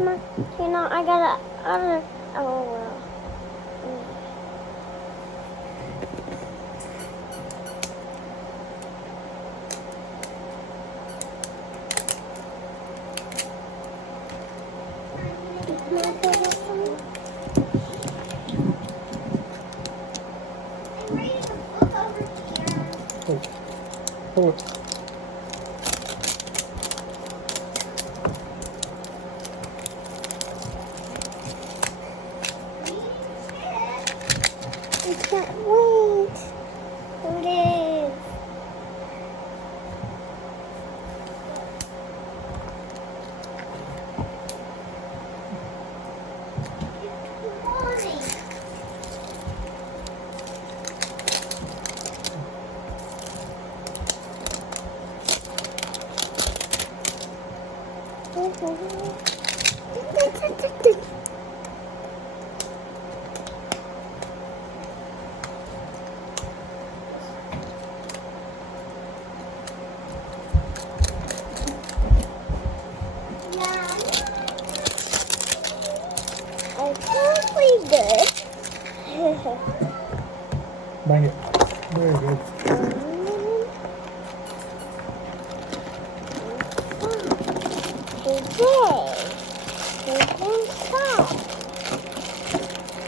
Tina, I got other. Oh well. I'm reading a book over here. Oh. I can't wait. Who it is? It's totally good. Bang it. Very good.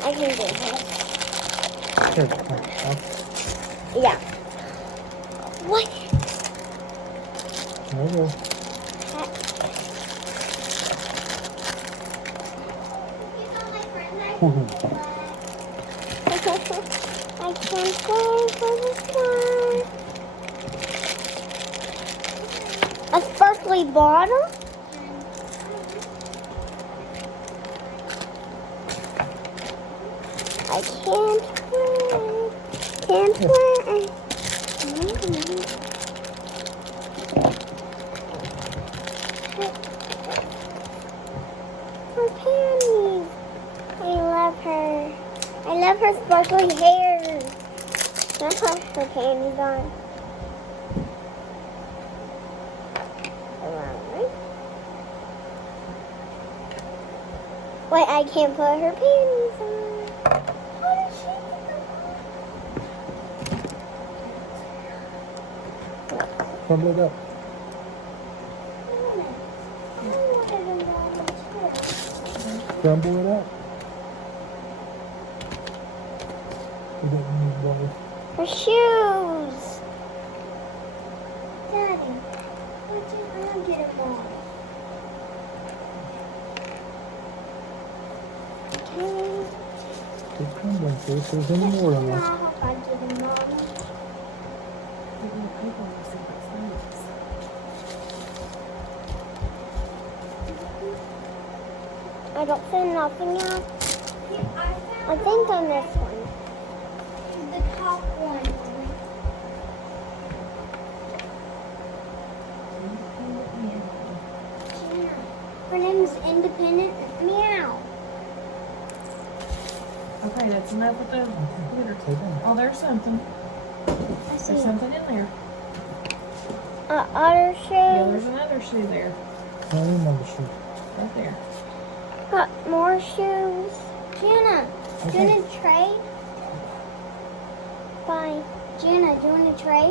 I can do this. Here, Yeah. What? there you go. I can't play for this one. A sparkly bottle? I can't play. Can't play. Her panties. I love her. I love her sparkly hair. Can I put her panties on? Wait, I can't put her panties on. How does she Crumble it up. Crumble it up. Her shoes. Daddy, what did I get them all? Keep crumbling, see if there's any more on I there. hope I get them all. I don't see nothing else. I think I missed one. The top one. Her name is Independent Meow. Okay, that's enough with the glitter. Oh, there's something. I see There's it. something in there. Other shoes. Yeah, there's another shoe there. I remember shoot. Right there. Got more shoes. Jenna, do you want to trade? Bye. Jenna, do you want to trade?